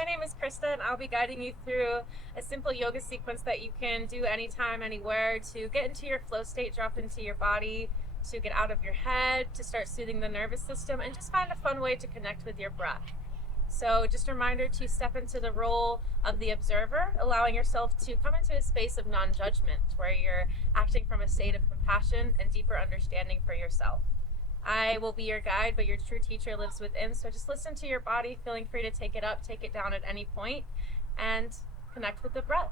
my name is Krista, and I'll be guiding you through a simple yoga sequence that you can do anytime, anywhere to get into your flow state, drop into your body, to get out of your head, to start soothing the nervous system, and just find a fun way to connect with your breath. So just a reminder to step into the role of the observer, allowing yourself to come into a space of non-judgment where you're acting from a state of compassion and deeper understanding for yourself. I will be your guide, but your true teacher lives within. So just listen to your body, feeling free to take it up, take it down at any point, and connect with the breath.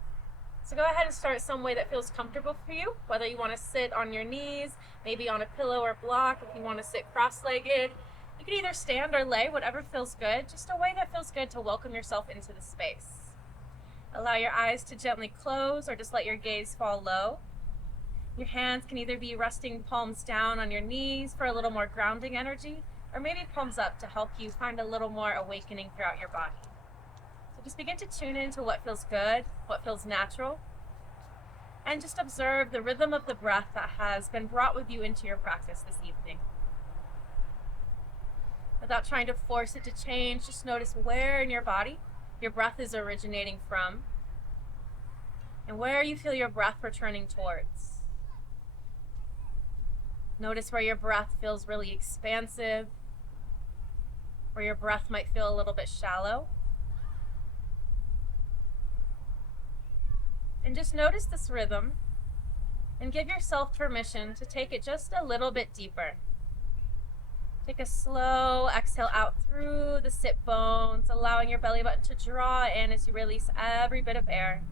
So go ahead and start some way that feels comfortable for you, whether you want to sit on your knees, maybe on a pillow or block. If you want to sit cross-legged, you can either stand or lay, whatever feels good, just a way that feels good to welcome yourself into the space. Allow your eyes to gently close or just let your gaze fall low. Your hands can either be resting palms down on your knees for a little more grounding energy, or maybe palms up to help you find a little more awakening throughout your body. So just begin to tune into what feels good, what feels natural, and just observe the rhythm of the breath that has been brought with you into your practice this evening. Without trying to force it to change, just notice where in your body your breath is originating from, and where you feel your breath returning towards. Notice where your breath feels really expansive, where your breath might feel a little bit shallow. And just notice this rhythm and give yourself permission to take it just a little bit deeper. Take a slow exhale out through the sit bones, allowing your belly button to draw in as you release every bit of air.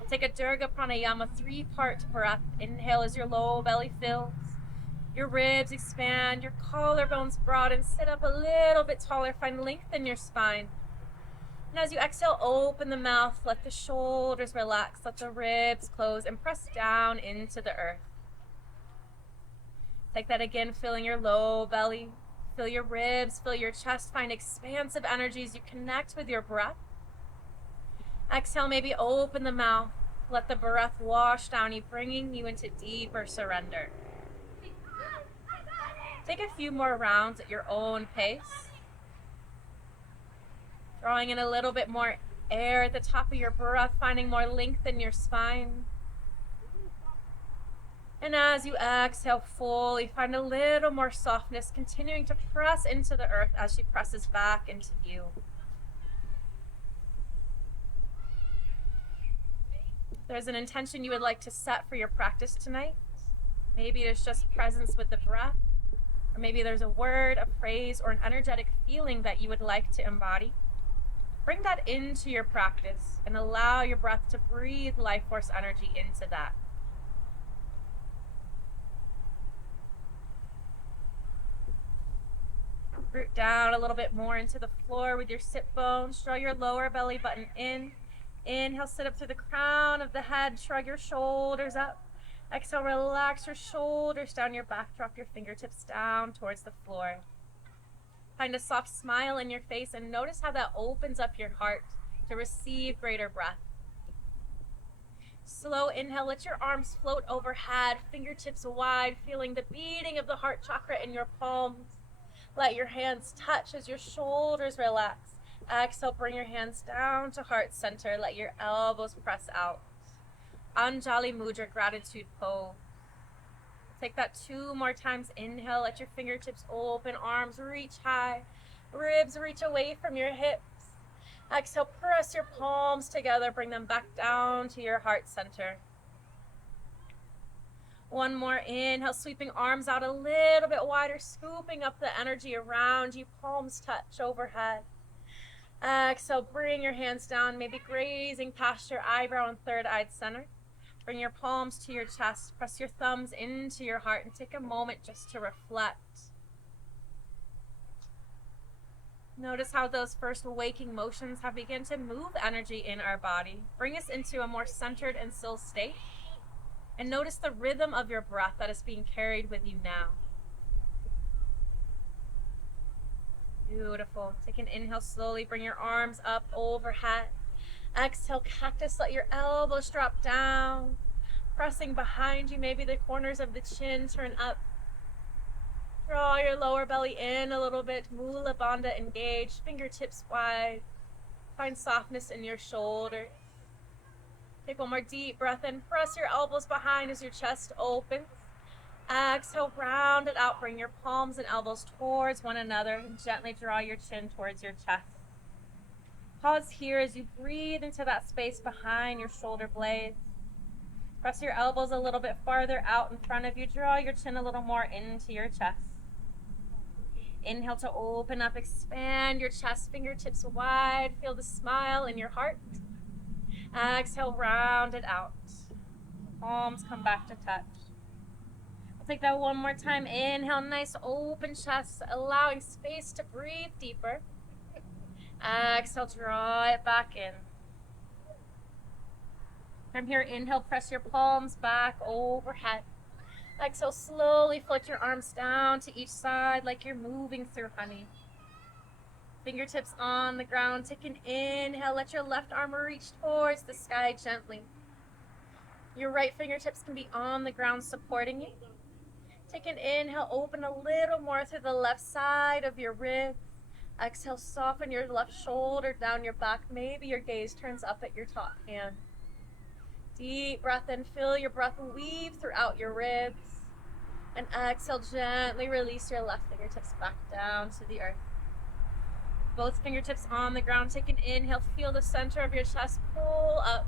And take a Durga Pranayama 3-part breath. Inhale as your low belly fills. Your ribs expand, your collarbones broaden, sit up a little bit taller, find length in your spine. And as you exhale, open the mouth, let the shoulders relax, let the ribs close, and press down into the earth. Take that again, filling your low belly, fill your ribs, fill your chest, find expansive energy as you connect with your breath. Exhale, maybe open the mouth, let the breath wash down you, bringing you into deeper surrender. Take a few more rounds at your own pace. Drawing in a little bit more air at the top of your breath, finding more length in your spine. And as you exhale fully, find a little more softness, continuing to press into the earth as she presses back into you. If there's an intention you would like to set for your practice tonight, maybe it's just presence with the breath, or maybe there's a word, a phrase, or an energetic feeling that you would like to embody. Bring that into your practice and allow your breath to breathe life force energy into that. Root down a little bit more into the floor with your sit bones. Draw your lower belly button in. Inhale, sit up through the crown of the head. Shrug your shoulders up. Exhale, relax your shoulders down your back. Drop your fingertips down towards the floor. Find a soft smile in your face and notice how that opens up your heart to receive greater breath. Slow inhale, let your arms float overhead, fingertips wide, feeling the beating of the heart chakra in your palms. Let your hands touch as your shoulders relax. Exhale, bring your hands down to heart center. Let your elbows press out. Anjali Mudra, gratitude pose. Take that 2 more times. Inhale, let your fingertips open, arms reach high, ribs reach away from your hips. Exhale, press your palms together, bring them back down to your heart center. One more inhale, sweeping arms out a little bit wider, scooping up the energy around you, palms touch overhead. Exhale, bring your hands down, maybe grazing past your eyebrow and third eye center. Bring your palms to your chest, press your thumbs into your heart, and take a moment just to reflect. Notice how those first waking motions have begun to move energy in our body, bring us into a more centered and still state. And notice the rhythm of your breath that is being carried with you now. Beautiful. Take an inhale slowly, bring your arms up overhead. Exhale, cactus, let your elbows drop down. Pressing behind you, maybe the corners of the chin turn up. Draw your lower belly in a little bit. Mula Bandha engaged, fingertips wide. Find softness in your shoulder. Take one more deep breath in. Press your elbows behind as your chest opens. Exhale, round it out. Bring your palms and elbows towards one another and gently draw your chin towards your chest. Pause here as you breathe into that space behind your shoulder blades. Press your elbows a little bit farther out in front of you. Draw your chin a little more into your chest. Inhale to open up, expand your chest, fingertips wide. Feel the smile in your heart. Exhale, round it out. Palms come back to touch. We'll take that one more time. Inhale, nice open chest, allowing space to breathe deeper. Exhale, draw it back in. From here, inhale, press your palms back overhead. Exhale, slowly float your arms down to each side like you're moving through honey. Fingertips on the ground. Take an inhale, let your left arm reach towards the sky gently. Your right fingertips can be on the ground supporting you. Take an inhale, open a little more through the left side of your ribs. Exhale, soften your left shoulder down your back. Maybe your gaze turns up at your top hand. Deep breath in, feel your breath weave throughout your ribs. And exhale, gently release your left fingertips back down to the earth. Both fingertips on the ground. Take an inhale, feel the center of your chest pull up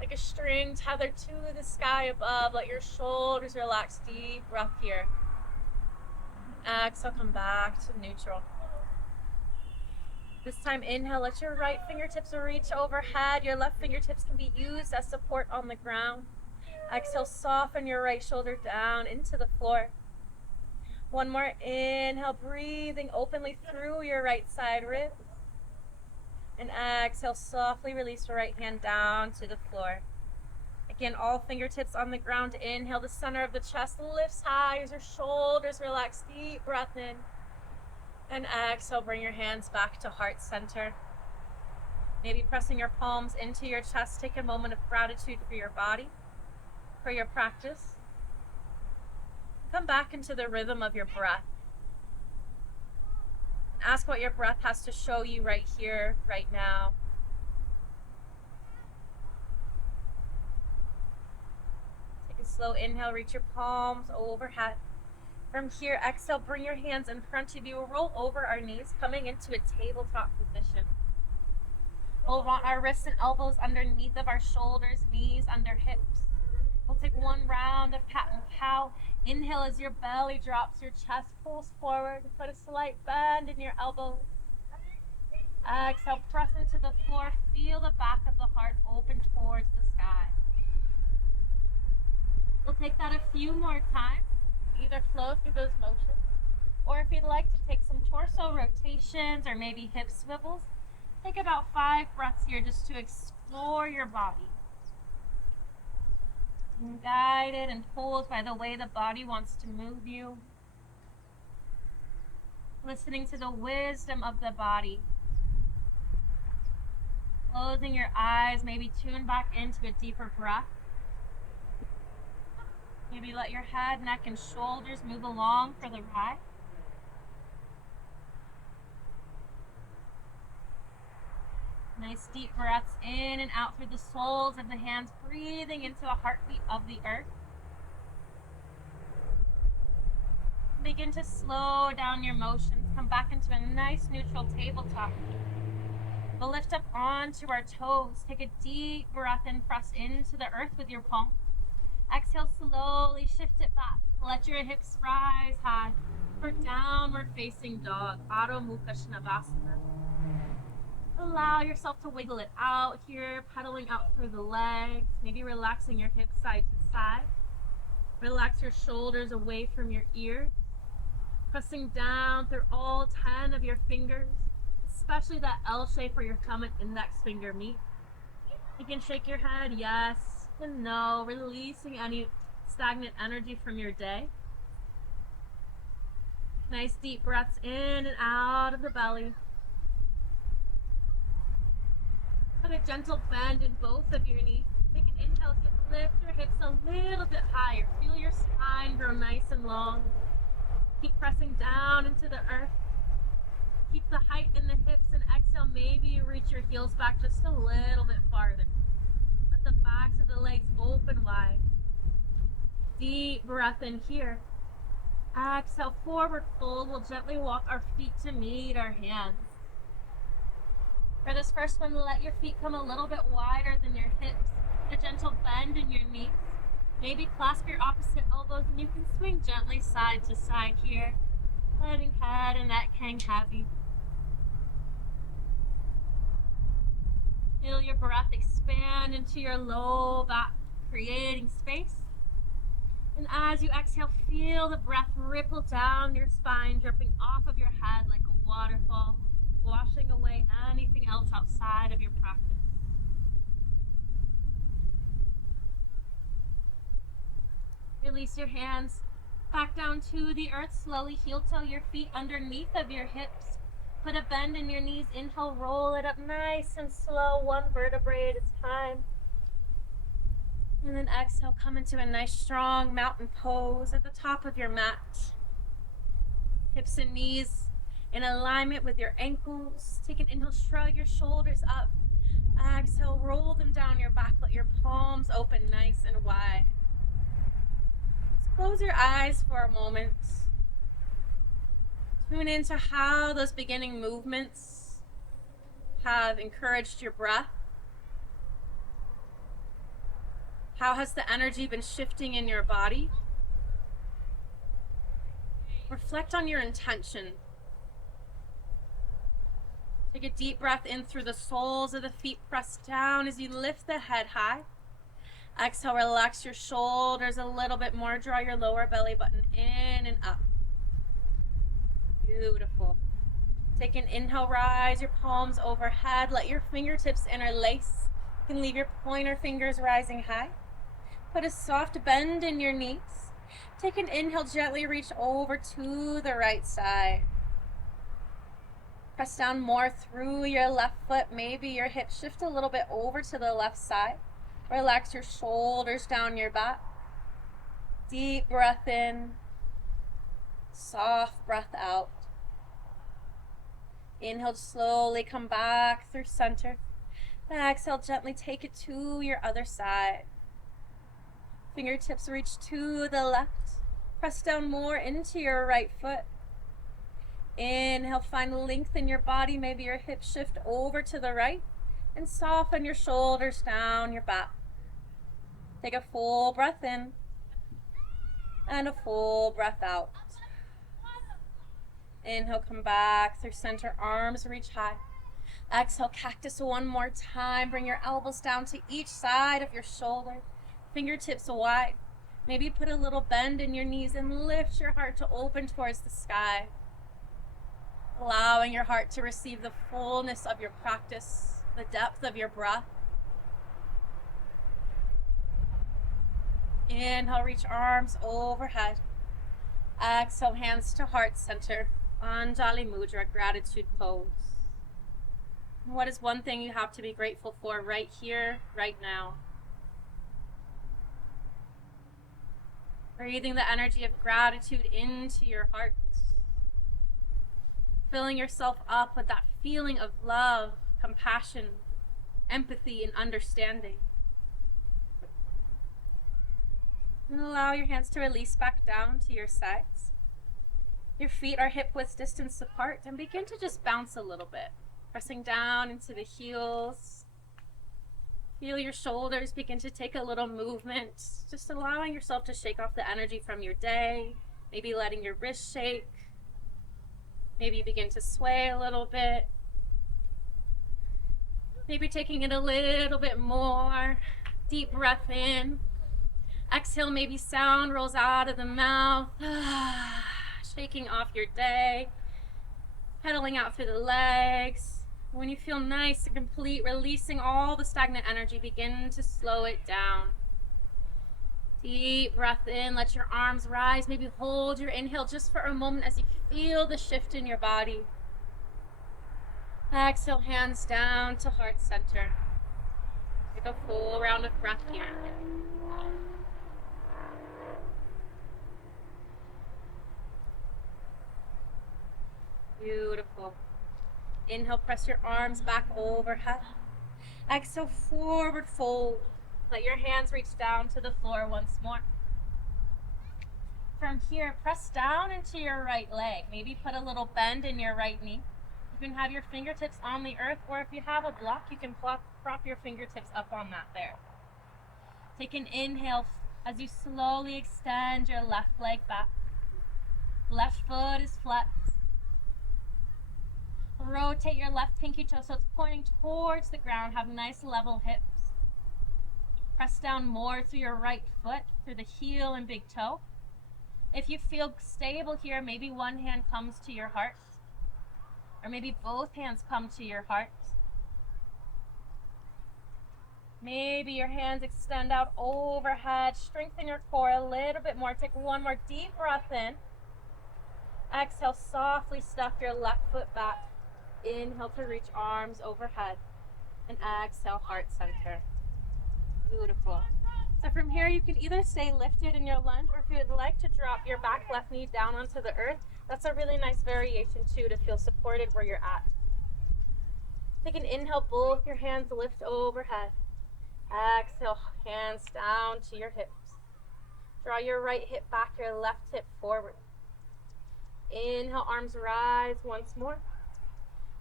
like a string tethered to the sky above. Let your shoulders relax. Deep breath here. Exhale, come back to neutral. This time, inhale, let your right fingertips reach overhead. Your left fingertips can be used as support on the ground. Exhale, soften your right shoulder down into the floor. One more inhale, breathing openly through your right side ribs. And exhale, softly release your right hand down to the floor. Again, all fingertips on the ground. Inhale, the center of the chest lifts high as your shoulders relax. Deep breath in. And exhale, bring your hands back to heart center. Maybe pressing your palms into your chest. Take a moment of gratitude for your body, for your practice. Come back into the rhythm of your breath. And ask what your breath has to show you right here, right now. Take a slow inhale, reach your palms overhead. From here, exhale, bring your hands in front of you. Roll over our knees, coming into a tabletop position. We'll want our wrists and elbows underneath of our shoulders, knees under hips. We'll take one round of cat and cow. Inhale as your belly drops, your chest pulls forward. Put a slight bend in your elbows. Exhale, press into the floor. Feel the back of the heart open towards the sky. We'll take that a few more times. Either flow through those motions, or if you'd like to take some torso rotations or maybe hip swivels, take about 5 breaths here just to explore your body. And guided and pulled by the way the body wants to move you. Listening to the wisdom of the body. Closing your eyes, maybe tune back into a deeper breath. Maybe let your head, neck, and shoulders move along for the ride. Nice deep breaths in and out through the soles of the hands, breathing into the heartbeat of the earth. Begin to slow down your motions. Come back into a nice neutral tabletop. We'll lift up onto our toes. Take a deep breath and press into the earth with your palms. Exhale, slowly shift it back. Let your hips rise high for downward facing dog, Adho Mukha Svanasana. Allow yourself to wiggle it out here, pedaling out through the legs, maybe relaxing your hips side to side. Relax your shoulders away from your ears, pressing down through all 10 of your fingers, especially that L shape where your thumb and index finger meet. You can shake your head, yes and no, releasing any stagnant energy from your day. Nice deep breaths in and out of the belly. Put a gentle bend in both of your knees. Take an inhale to lift your hips a little bit higher. Feel your spine grow nice and long. Keep pressing down into the earth. Keep the height in the hips, and exhale, maybe you reach reach your heels back just a little bit farther. Let the backs of the legs open wide. Deep breath in here. Exhale, forward fold. We'll gently walk our feet to meet our hands. For this first one, let your feet come a little bit wider than your hips. A gentle bend in your knees. Maybe clasp your opposite elbows and you can swing gently side to side here. Letting head and neck hang heavy. Feel your breath expand into your low back, creating space. And as you exhale, feel the breath ripple down your spine, dripping off of your head like a waterfall, washing away anything else outside of your practice. Release your hands back down to the earth. Slowly heel toe your feet underneath of your hips. Put a bend in your knees. Inhale, roll it up nice and slow, one vertebrae at a time. And then exhale, come into a nice strong mountain pose at the top of your mat. Hips and knees in alignment with your ankles. Take an inhale, shrug your shoulders up. Exhale, roll them down your back. Let your palms open nice and wide. Just close your eyes for a moment. Tune into how those beginning movements have encouraged your breath. How has the energy been shifting in your body? Reflect on your intention. Take a deep breath in through the soles of the feet. Press down as you lift the head high. Exhale, relax your shoulders a little bit more. Draw your lower belly button in and up. Beautiful. Take an inhale, rise your palms overhead. Let your fingertips interlace. You can leave your pointer fingers rising high. Put a soft bend in your knees. Take an inhale, gently reach over to the right side. Press down more through your left foot. Maybe your hips shift a little bit over to the left side. Relax your shoulders down your back. Deep breath in. Soft breath out. Inhale, slowly come back through center. Exhale, gently take it to your other side. Fingertips reach to the left. Press down more into your right foot. Inhale, find length in your body. Maybe your hips shift over to the right. And soften your shoulders down your back. Take a full breath in. And a full breath out. Inhale, come back through center. Arms reach high. Exhale, cactus one more time. Bring your elbows down to each side of your shoulder. Fingertips wide. Maybe put a little bend in your knees and lift your heart to open towards the sky. Allowing your heart to receive the fullness of your practice, the depth of your breath. Inhale, reach arms overhead. Exhale, hands to heart center. Anjali Mudra, gratitude pose. What is one thing you have to be grateful for right here, right now? Breathing the energy of gratitude into your heart. Filling yourself up with that feeling of love, compassion, empathy, and understanding. And allow your hands to release back down to your sides. Your feet are hip-width distance apart and begin to just bounce a little bit. Pressing down into the heels. Feel your shoulders begin to take a little movement. Just allowing yourself to shake off the energy from your day. Maybe letting your wrists shake. Maybe you begin to sway a little bit. Maybe taking it a little bit more. Deep breath in. Exhale, maybe sound rolls out of the mouth. Shaking off your day. Pedaling out through the legs. When you feel nice and complete, releasing all the stagnant energy, begin to slow it down. Deep breath in, let your arms rise. Maybe hold your inhale just for a moment as you feel the shift in your body. Exhale, hands down to heart center. Take a full round of breath here. Beautiful. Inhale, press your arms back overhead. Exhale, forward fold. Let your hands reach down to the floor once more. From here, press down into your right leg. Maybe put a little bend in your right knee. You can have your fingertips on the earth, or if you have a block, you can prop your fingertips up on that there. Take an inhale as you slowly extend your left leg back. Left foot is flexed. Rotate your left pinky toe so it's pointing towards the ground. Have nice level hips. Press down more through your right foot, through the heel and big toe. If you feel stable here, maybe one hand comes to your heart, or maybe both hands come to your heart. Maybe your hands extend out overhead. Strengthen your core a little bit more. Take one more deep breath in. Exhale, softly step your left foot back. Inhale to reach arms overhead. And exhale, heart center. Beautiful. So from here, you can either stay lifted in your lunge, or if you would like to drop your back left knee down onto the earth, that's a really nice variation too, to feel supported where you're at. Take an inhale, both your hands lift overhead. Exhale, hands down to your hips. Draw your right hip back, your left hip forward. Inhale, arms rise once more.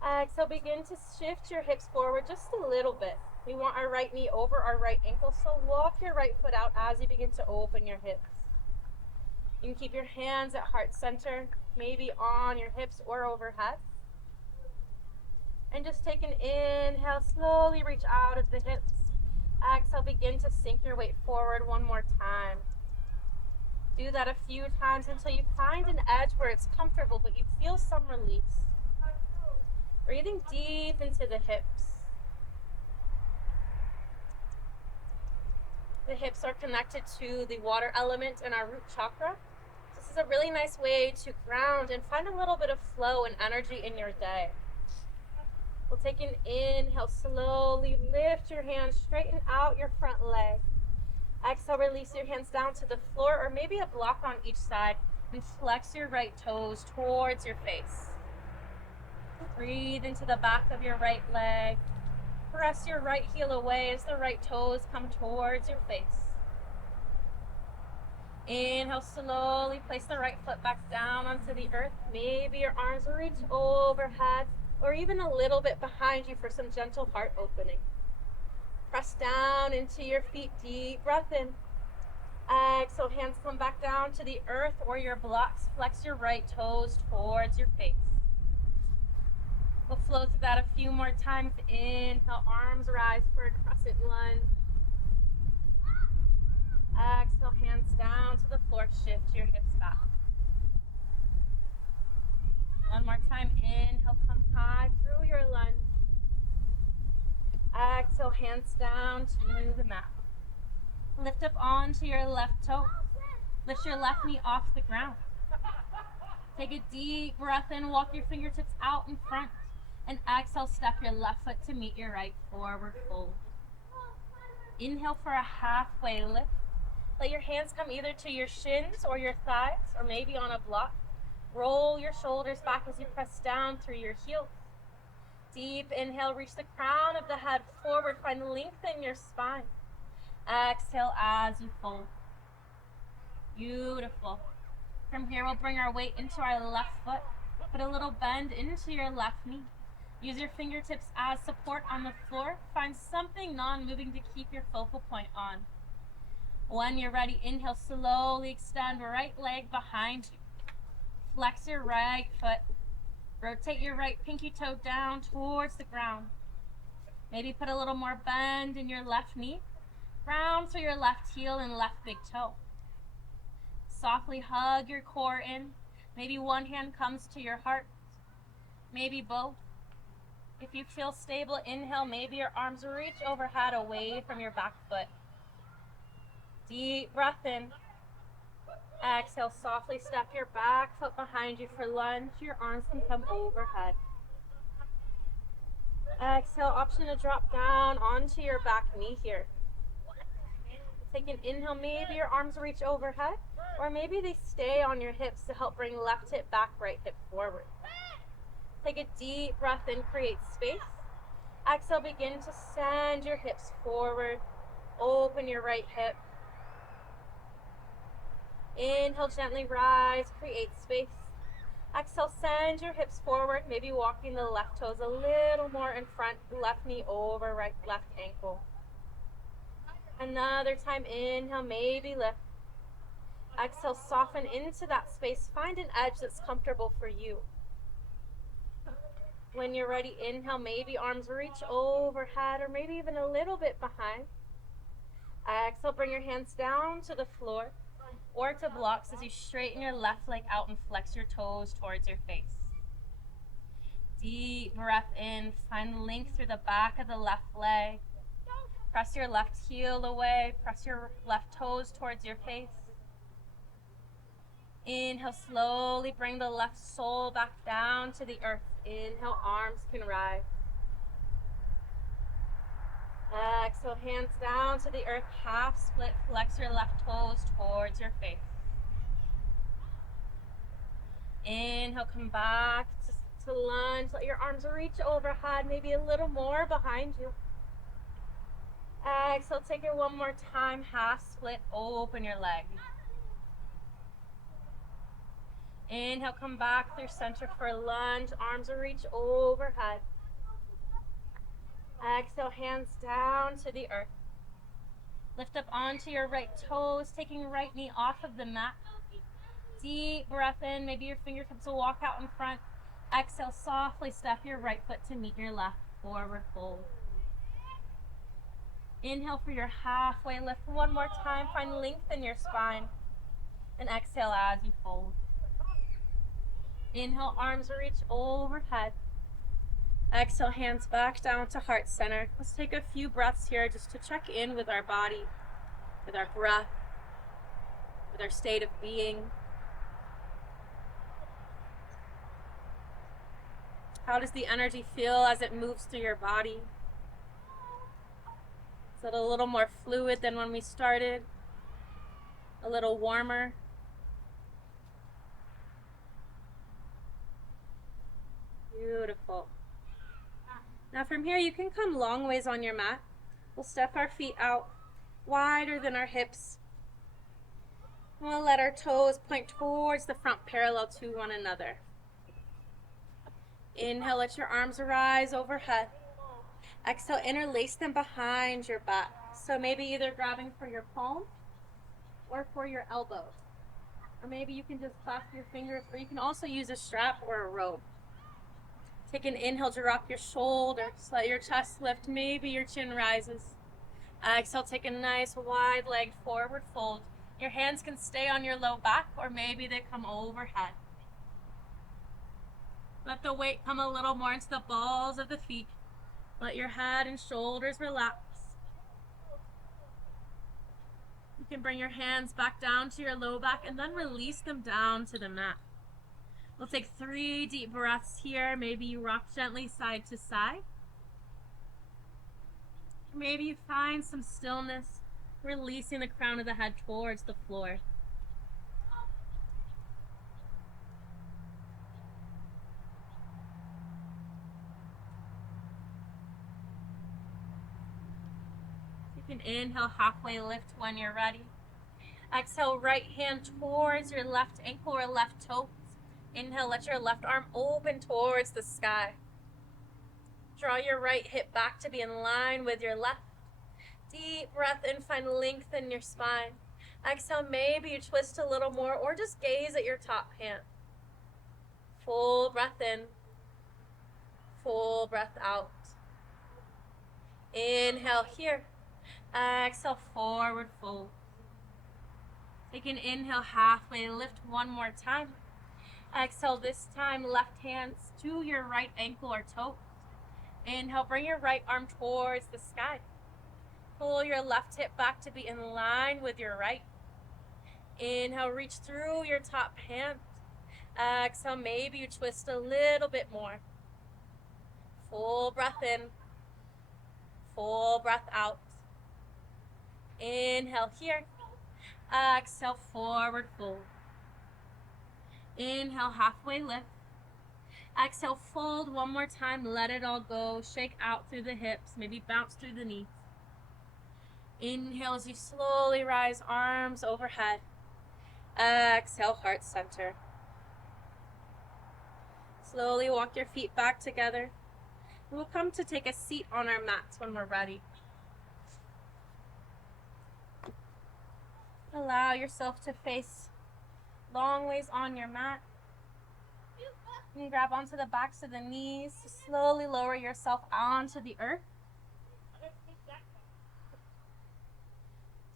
Exhale, begin to shift your hips forward just a little bit. We want our right knee over our right ankle, so walk your right foot out as you begin to open your hips. You can keep your hands at heart center, maybe on your hips or overhead. And just take an inhale, slowly reach out of the hips. Exhale, begin to sink your weight forward one more time. Do that a few times until you find an edge where it's comfortable, but you feel some release. Breathing deep into the hips. The hips are connected to the water element in our root chakra. This is a really nice way to ground and find a little bit of flow and energy in your day. We'll take an inhale, slowly lift your hands, straighten out your front leg. Exhale, release your hands down to the floor or maybe a block on each side, and flex your right toes towards your face. Breathe into the back of your right leg. Press your right heel away as the right toes come towards your face. Inhale, slowly place the right foot back down onto the earth. Maybe your arms reach overhead or even a little bit behind you for some gentle heart opening. Press down into your feet, deep breath in. Exhale, hands come back down to the earth or your blocks. Flex your right toes towards your face. We'll flow through that a few more times. Inhale, arms rise for a crescent lunge. Exhale, hands down to the floor. Shift your hips back. One more time. Inhale, come high through your lunge. Exhale, hands down to the mat. Lift up onto your left toe. Lift your left knee off the ground. Take a deep breath in. Walk your fingertips out in front. And exhale, step your left foot to meet your right, forward fold. Inhale for a halfway lift. Let your hands come either to your shins or your thighs, or maybe on a block. Roll your shoulders back as you press down through your heels. Deep inhale, reach the crown of the head forward. Find length in your spine. Exhale as you fold. Beautiful. From here, we'll bring our weight into our left foot. Put a little bend into your left knee. Use your fingertips as support on the floor. Find something non-moving to keep your focal point on. When you're ready, inhale, slowly extend right leg behind you. Flex your right foot. Rotate your right pinky toe down towards the ground. Maybe put a little more bend in your left knee. Round through your left heel and left big toe. Softly hug your core in. Maybe one hand comes to your heart. Maybe both. If you feel stable, inhale, maybe your arms reach overhead away from your back foot. Deep breath in. Exhale, softly step your back foot behind you for lunge. Your arms can come overhead. Exhale, option to drop down onto your back knee here. Take an inhale, maybe your arms reach overhead, or maybe they stay on your hips to help bring left hip back, right hip forward. Take a deep breath in, create space. Exhale, begin to send your hips forward. Open your right hip. Inhale, gently rise, create space. Exhale, send your hips forward, maybe walking the left toes a little more in front, left knee over right left ankle. Another time, inhale, maybe lift. Exhale, soften into that space. Find an edge that's comfortable for you. When you're ready, inhale, maybe arms reach overhead or maybe even a little bit behind. Exhale, bring your hands down to the floor or to blocks as you straighten your left leg out and flex your toes towards your face. Deep breath in, find length through the back of the left leg. Press your left heel away, press your left toes towards your face. Inhale, slowly bring the left sole back down to the earth. Inhale, arms can rise. Exhale, hands down to the earth, half split, flex your left toes towards your face. Inhale, come back to lunge. Let your arms reach overhead, maybe a little more behind you. Exhale, take it one more time, half split, open your leg. Inhale, come back through center for lunge, arms reach overhead. Exhale, hands down to the earth. Lift up onto your right toes, taking right knee off of the mat. Deep breath in, maybe your fingertips will walk out in front. Exhale, softly step your right foot to meet your left, forward fold. Inhale for your halfway lift one more time, find length in your spine. And exhale as you fold. Inhale, arms reach overhead. Exhale, hands back down to heart center. Let's take a few breaths here just to check in with our body, with our breath, with our state of being. How does the energy feel as it moves through your body? Is it a little more fluid than when we started? A little warmer? Beautiful. Now from here, you can come long ways on your mat. We'll step our feet out wider than our hips. We'll let our toes point towards the front, parallel to one another. Inhale, let your arms rise overhead. Exhale, interlace them behind your back. So maybe either grabbing for your palm or for your elbow. Or maybe you can just clasp your fingers, or you can also use a strap or a rope. Take an inhale to drop your shoulders. Let your chest lift. Maybe your chin rises. Exhale, take a nice wide leg forward fold. Your hands can stay on your low back, or maybe they come overhead. Let the weight come a little more into the balls of the feet. Let your head and shoulders relax. You can bring your hands back down to your low back and then release them down to the mat. We'll take 3 deep breaths here. Maybe you rock gently side to side. Maybe you find some stillness, releasing the crown of the head towards the floor. You can inhale, halfway lift when you're ready. Exhale, right hand towards your left ankle or left toe. Inhale, let your left arm open towards the sky. Draw your right hip back to be in line with your left. Deep breath in, find length in your spine. Exhale, maybe you twist a little more or just gaze at your top hand. Full breath in, full breath out. Inhale here. Exhale, forward fold. Take an inhale, halfway lift one more time. Exhale, this time left hands to your right ankle or toe. Inhale, bring your right arm towards the sky. Pull your left hip back to be in line with your right. Inhale, reach through your top hand. Exhale, maybe you twist a little bit more. Full breath in, full breath out. Inhale here. Exhale, forward fold. Inhale, halfway lift. Exhale, fold one more time, let it all go. Shake out through the hips, maybe bounce through the knees. Inhale as you slowly rise, arms overhead. Exhale, heart center. Slowly walk your feet back together. We'll come to take a seat on our mats when we're ready. Allow yourself to face long ways on your mat. You can grab onto the backs of the knees to slowly lower yourself onto the earth.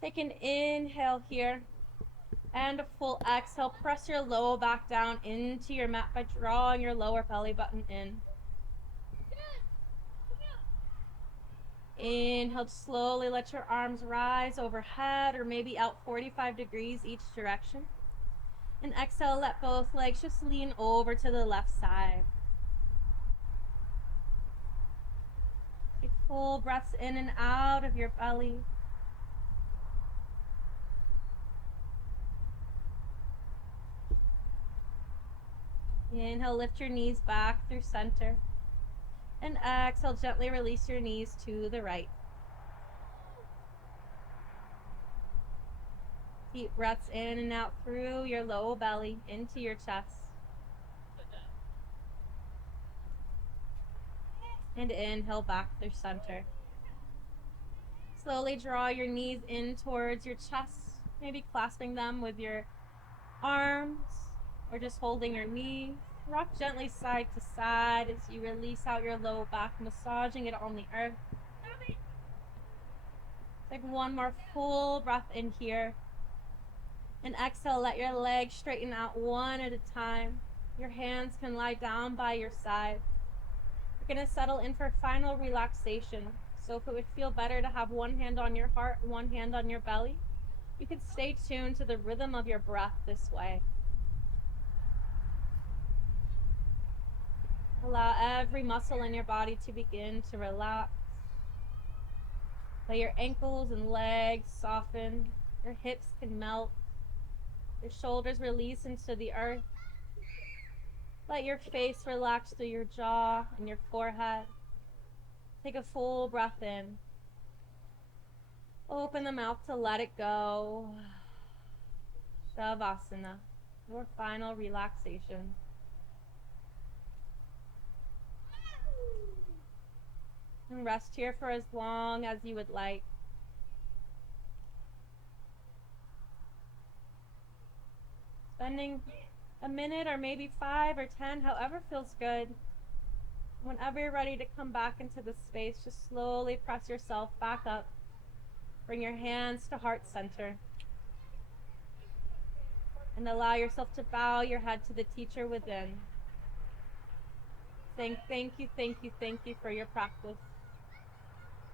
Take an inhale here and a full exhale. Press your lower back down into your mat by drawing your lower belly button in. Inhale, slowly let your arms rise overhead or maybe out 45 degrees each direction. And exhale, let both legs just lean over to the left side. Take full breaths in and out of your belly. Inhale, lift your knees back through center. And exhale, gently release your knees to the right. Deep breaths in and out through your lower belly into your chest. And inhale back through center. Slowly draw your knees in towards your chest, maybe clasping them with your arms or just holding your knees. Rock gently side to side as you release out your low back, massaging it on the earth. Take one more full breath in here. And exhale, let your legs straighten out one at a time. Your hands can lie down by your side. You're going to settle in for final relaxation. So if it would feel better to have one hand on your heart, one hand on your belly, you can stay tuned to the rhythm of your breath this way. Allow every muscle in your body to begin to relax. Let your ankles and legs soften. Your hips can melt. Your shoulders release into the earth. Let your face relax through your jaw and your forehead. Take a full breath in. Open the mouth to let it go. Shavasana, your final relaxation. And rest here for as long as you would like. Spending a minute or maybe 5 or 10, however feels good. Whenever you're ready to come back into the space, just slowly press yourself back up. Bring your hands to heart center. And allow yourself to bow your head to the teacher within. Saying thank you, thank you, thank you for your practice.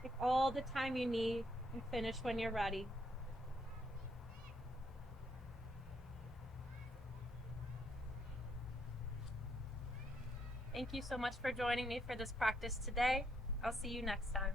Take all the time you need and finish when you're ready. Thank you so much for joining me for this practice today. I'll see you next time.